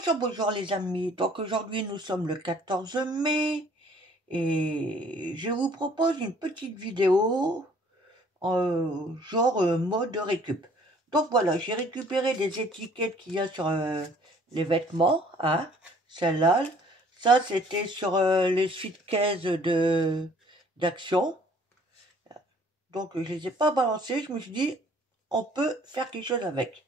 Bonjour, bonjour les amis. Donc aujourd'hui nous sommes le 14 mai et je vous propose une petite vidéo mode récup. Donc voilà, j'ai récupéré des étiquettes qu'il y a sur les vêtements, hein, celle-là. Ça c'était sur les suitcases d'Action. Donc je les ai pas balancées, je me suis dit on peut faire quelque chose avec.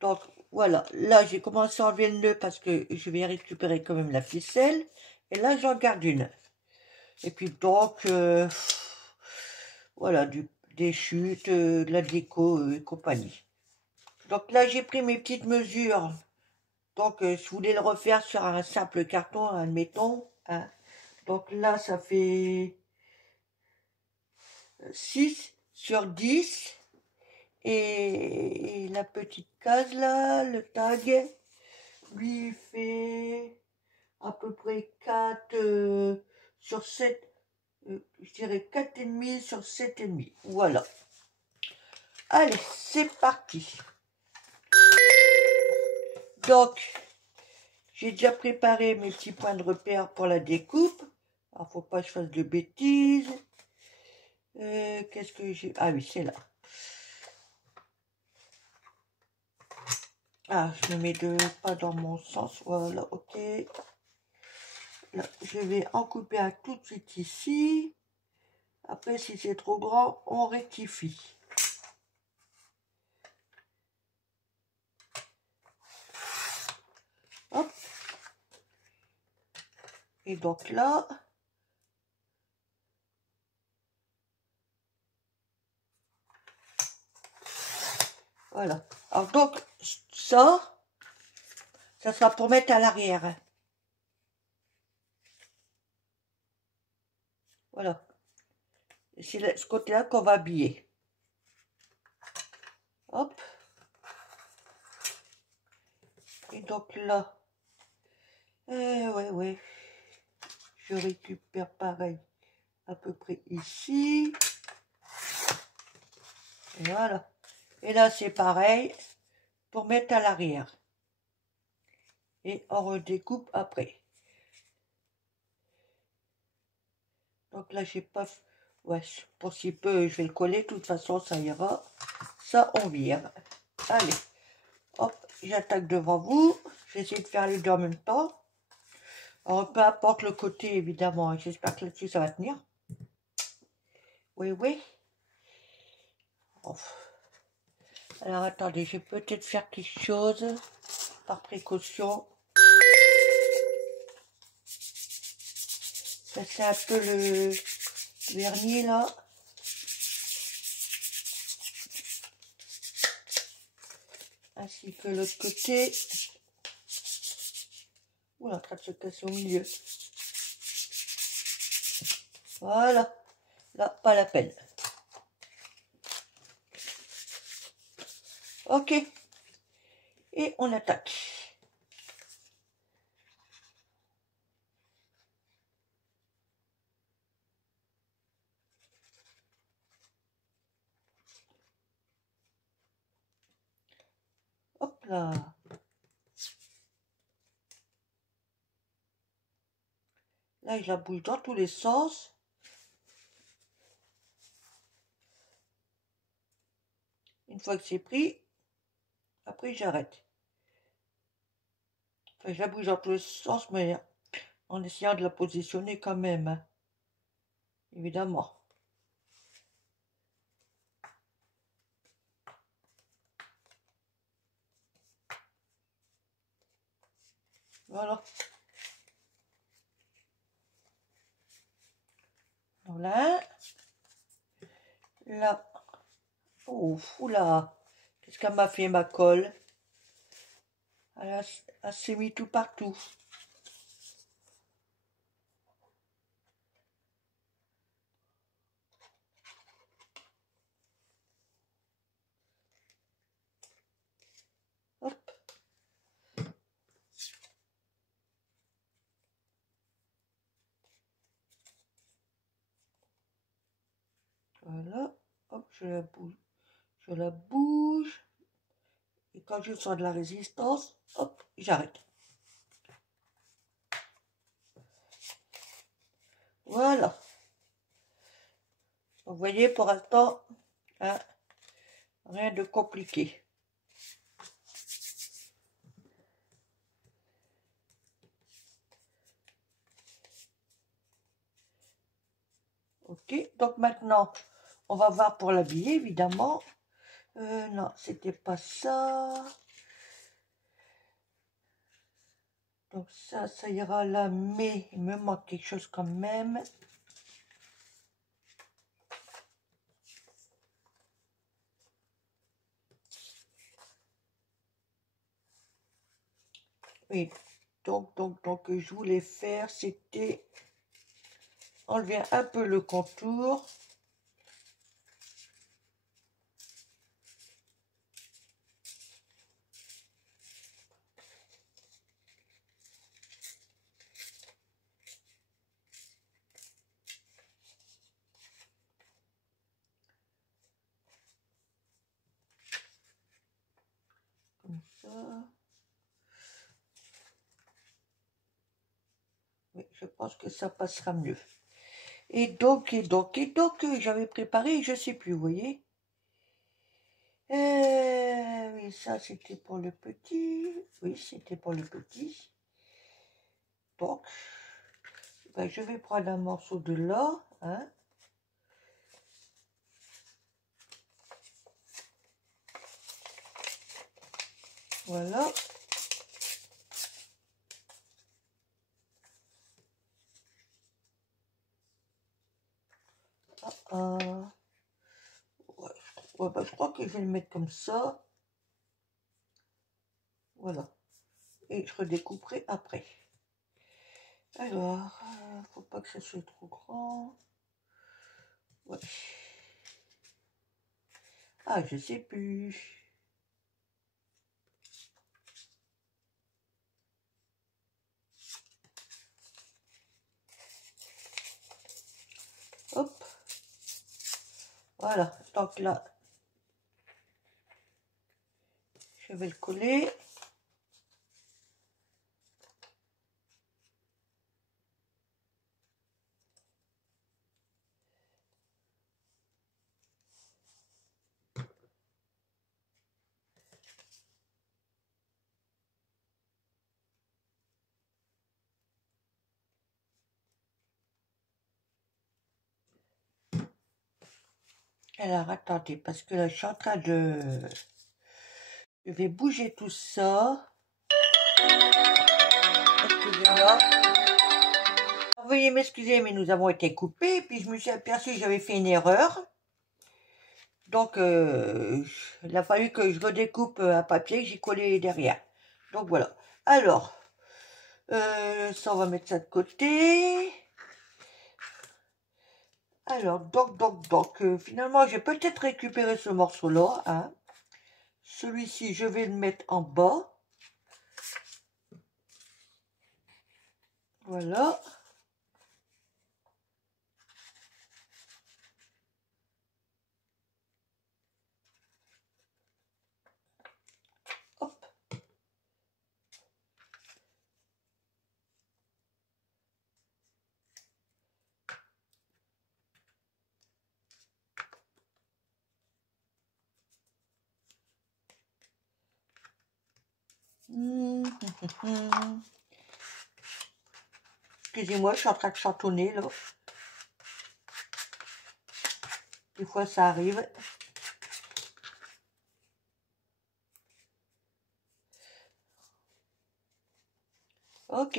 Donc voilà, là j'ai commencé à enlever le nœud parce que je vais récupérer quand même la ficelle. Et là j'en garde une. Et puis donc, voilà, des chutes, de la déco et compagnie. Donc là j'ai pris mes petites mesures. Donc je voulais le refaire sur un simple carton, admettons, hein. Donc là ça fait 6 sur 10. Et la petite case là, le tag, lui fait à peu près 4 sur 7, je dirais 4,5 sur 7,5. Voilà. Allez, c'est parti. Donc, j'ai déjà préparé mes petits points de repère pour la découpe. Alors, faut pas que je fasse de bêtises. Qu'est-ce que j'ai? Ah oui, c'est là. Ah, je me mets pas dans mon sens. Voilà, ok. Là, je vais en couper un tout de suite ici. Après, si c'est trop grand, on rectifie. Hop. Et donc là, voilà. Alors donc, ça sera pour mettre à l'arrière. Voilà. C'est ce côté-là qu'on va habiller. Hop. Et donc là, ouais. Je récupère pareil à peu près ici. Et voilà. Et là, c'est pareil pour mettre à l'arrière. Et on redécoupe après. Donc là, j'ai pas... Ouais, pour si peu, je vais le coller. De toute façon, ça ira. Ça, on vire. Allez. Hop, j'attaque devant vous. Je vais essayer de faire les deux en même temps. Alors, peu importe le côté, évidemment. J'espère que là-dessus, ça va tenir. Oui. Oh. Alors, attendez, je vais peut-être faire quelque chose par précaution. C'est un peu le vernis, là. Ainsi que l'autre côté. Ouh, en train de se casser au milieu. Voilà. Là, pas la peine. Ok. Et on attaque. Hop là. Là, je la bouge dans tous les sens. Une fois que c'est pris, après j'arrête. Enfin, je la bouge dans tous les sens, mais en essayant de la positionner quand même, hein. Évidemment. Voilà. Voilà. Là. Oh, oula. Qu'est-ce qu'elle m'a fait, ma colle? Elle s'est mis tout partout. Hop. Voilà. Hop, je la bouge. Je la bouge. Et quand je sens de la résistance, hop, j'arrête. Voilà. Vous voyez, pour l'instant, hein, rien de compliqué. Ok, donc maintenant, on va voir pour l'habiller, évidemment. Non, c'était pas ça. Donc ça ira là, mais il me manque quelque chose quand même. Oui, donc, je voulais faire, c'était enlever un peu le contour. Comme ça. Oui, je pense que ça passera mieux. Et donc, j'avais préparé, je sais plus, vous voyez. Oui, ça c'était pour le petit. Oui, c'était pour le petit. Donc, ben, je vais prendre un morceau de là, hein. Voilà. Ah, ouais, ben, je crois que je vais le mettre comme ça. Voilà. Et je redécouperai après. Alors, faut pas que ça soit trop grand. Ouais. Ah, je sais plus. Hop. Voilà. Donc là, je vais le coller. Alors, attendez, parce que là, je suis en train de... Je vais bouger tout ça. Excusez-moi. Veuillez m'excuser, mais nous avons été coupés. Puis je me suis aperçu que j'avais fait une erreur. Donc, il a fallu que je redécoupe un papier que j'ai collé derrière. Donc, voilà. Alors, ça, on va mettre ça de côté. Alors, finalement, j'ai peut-être récupéré ce morceau-là, hein. Celui-ci, je vais le mettre en bas. Voilà. Hop. Excusez-moi, je suis en train de chantonner, là. Des fois, ça arrive. Ok.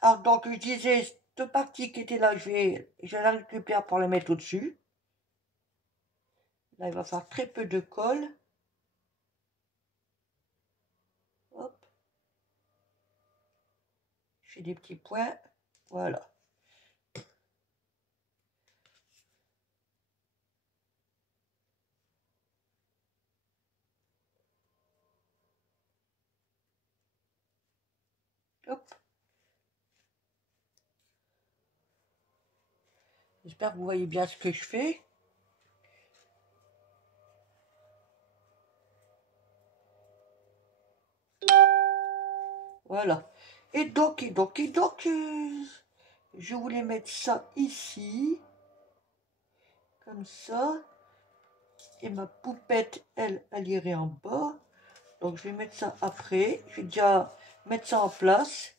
Alors, donc, je disais, cette partie qui était là, je la récupère pour la mettre au-dessus. Là, il va faire très peu de colle. Hop. Je fais des petits points. Voilà. Hop. J'espère que vous voyez bien ce que je fais. Voilà. Je voulais mettre ça ici, comme ça. Et ma poupette, elle irait en bas. Donc je vais mettre ça après. Je vais déjà mettre ça en place.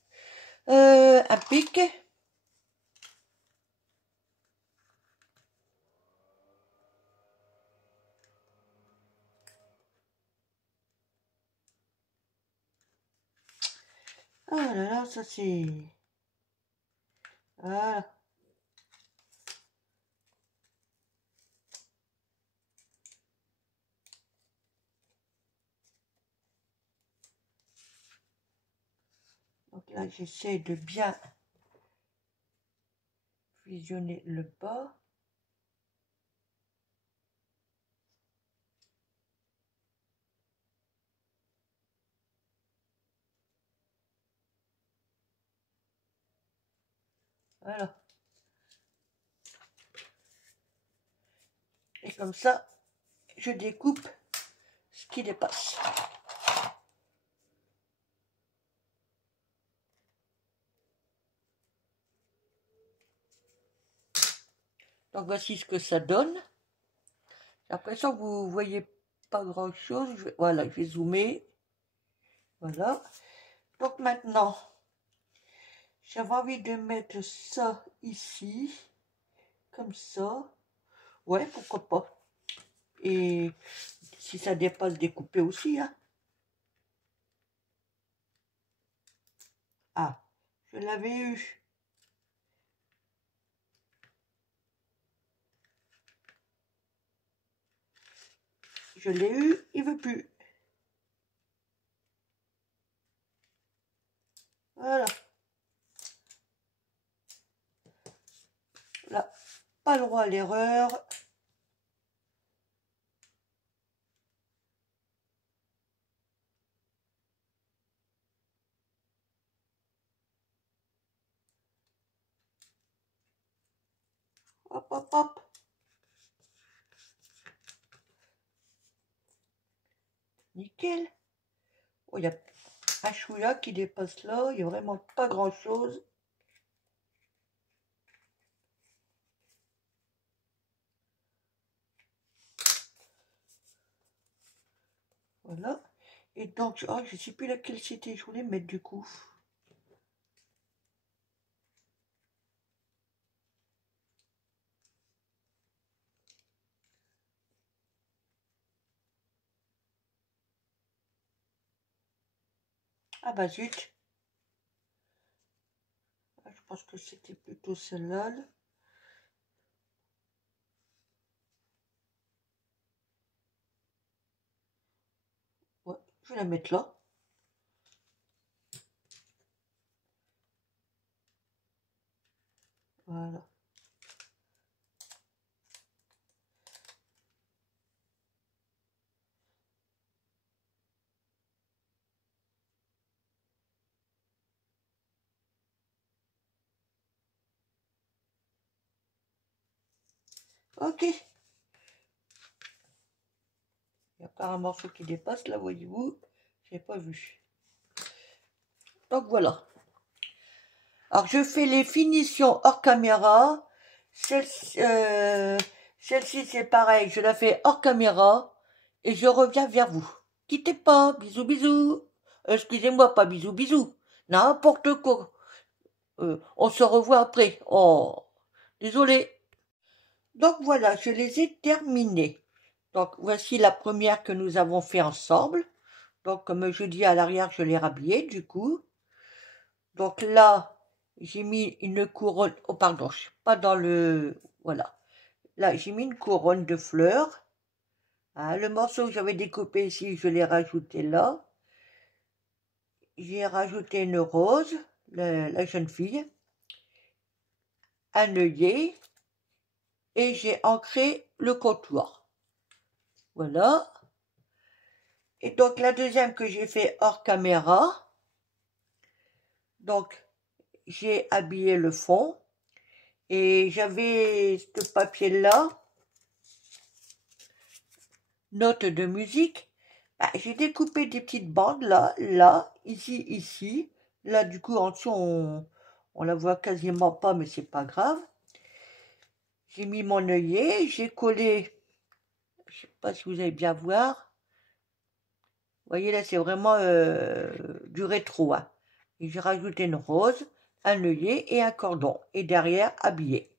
Un pic. Ah là là, ça c'est... Voilà. Donc là, j'essaie de bien fusionner le bas. Voilà. Et comme ça, je découpe ce qui dépasse. Donc voici ce que ça donne. J'ai l'impression que vous voyez pas grand chose. Voilà, je vais zoomer. Voilà. Donc maintenant, j'avais envie de mettre ça ici. Comme ça. Ouais, pourquoi pas. Et si ça dépasse, découper aussi. Hein. Ah, je l'avais eu. Je l'ai eu, il veut plus. Voilà. Là, pas le droit à l'erreur. Hop, hop, hop. Nickel. Oh, il y a un chouïa qui dépasse là. Il n'y a vraiment pas grand-chose. Voilà. Et donc, oh, je ne sais plus laquelle c'était. Je voulais mettre du coup. Ah bah zut. Ah, je pense que c'était plutôt celle-là. Ouais, je vais la mettre là. Voilà. Ok. Il y a pas un morceau qui dépasse là, voyez-vous. Je n'ai pas vu. Donc voilà. Alors je fais les finitions hors caméra. Celle-ci, c'est pareil. Je la fais hors caméra. Et je reviens vers vous. Quittez pas. Bisous, bisous. Excusez-moi, pas bisous, bisous. N'importe quoi. On se revoit après. Oh, désolé. Donc voilà, je les ai terminés. Donc voici la première que nous avons fait ensemble. Donc comme je dis à l'arrière, je l'ai rhabillée du coup. Donc là, j'ai mis une couronne. Oh pardon, je suis pas dans le. Voilà. Là, j'ai mis une couronne de fleurs. Hein, le morceau que j'avais découpé ici, je l'ai rajouté là. J'ai rajouté une rose, la jeune fille, un œillet, et j'ai ancré le contour. Voilà. Et donc la deuxième que j'ai fait hors caméra, donc j'ai habillé le fond, et j'avais ce papier-là, notes de musique. Bah, j'ai découpé des petites bandes là, là, ici, ici, Là, du coup, en dessous, on la voit quasiment pas, mais c'est pas grave. J'ai mis mon œillet, j'ai collé, je sais pas si vous allez bien voir. Vous voyez là, c'est vraiment du rétro, hein. Et j'ai rajouté une rose, un œillet et un cordon. Et derrière, habillé.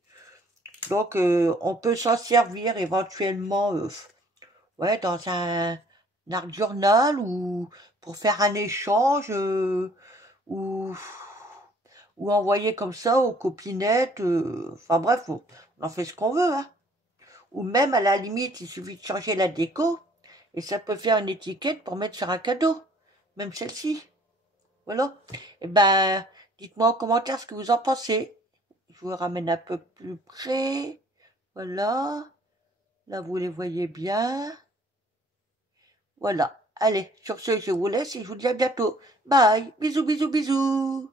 Donc, on peut s'en servir éventuellement ouais, dans un art journal ou pour faire un échange ou, ou envoyer comme ça aux copinettes. Enfin bref, on en fait ce qu'on veut, hein. Ou même à la limite, il suffit de changer la déco et ça peut faire une étiquette pour mettre sur un cadeau. Même celle-ci. Voilà. Eh ben, dites-moi en commentaire ce que vous en pensez. Je vous ramène un peu plus près. Voilà. Là, vous les voyez bien. Voilà. Allez, sur ce, je vous laisse et je vous dis à bientôt. Bye. Bisous, bisous, bisous.